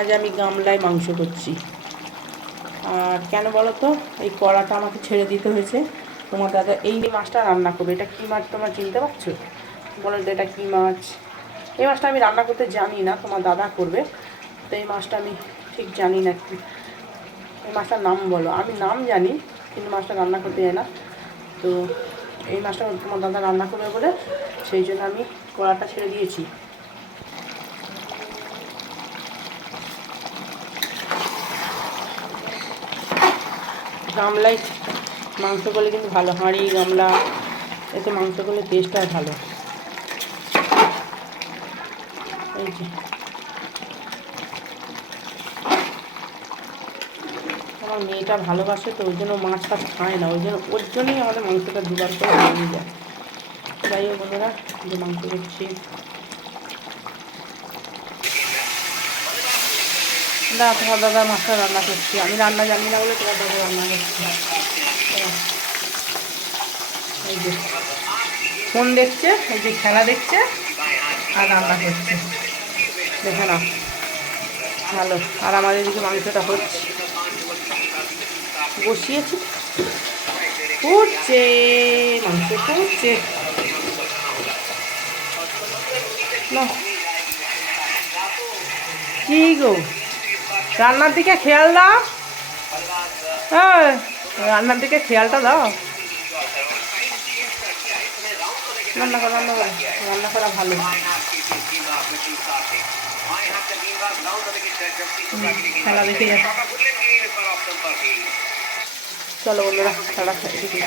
আজ আমি গামলায় মাংস করছি। আর কেন বলো তো, এই কড়াটা আমাকে ছেড়ে দিতে হয়েছে। তোমার দাদা এই মাছটা রান্না করবে। এটা কী মাছ তোমরা চিনতে পারছো? বলো তো এটা কী মাছ? এই মাছটা আমি রান্না করতে জানি না, তোমার দাদা করবে। তো এই মাছটা আমি ঠিক জানি না কি এই মাছটার নাম বলো। আমি নাম জানি কিন্তু মাছটা রান্না করতে জানি না। তো এই মাছটা তোমার দাদা রান্না করবে বলে সেই জন্য আমি কড়াটা ছেড়ে দিয়েছি। গামলায় মাংস করলে কিন্তু ভালো, হাঁড়ি গামলা এতে মাংস করলে টেস্টটা ভালো। এই যে আমার মেয়েটা ভালোবাসে তো, ওই জন্য মাছ ফাছ খায় না, ওই জন্য ওর জন্যই আমাদের মাংসটা দুবার করে বেরিয়ে যায়। যাই হোক বন্ধুরা, যে মাংস করছি না, তোমার দাদা মাছটা রান্না করছি। আমি রান্না জানি না বলে তোমার দাদা রান্না করছি। এই যে ফোন দেখছে, এই যে খেলা দেখছে আর রান্না করছে, দেখে না ভালো। আর আমাদের এদিকে মাংসটা হচ্ছে, বসিয়েছি, ফুটছে, মাংস ফুটছে না। কি গো, রান্নার দিকে খেয়াল দাও। হ্যাঁ, রান্নার দিকে খেয়ালটা দাও। রান্না করো, রান্না করো, রান্না করা ভালো। খেলা দেখে যাচ্ছে। চলো বন্ধুরা, খেলা দেখি।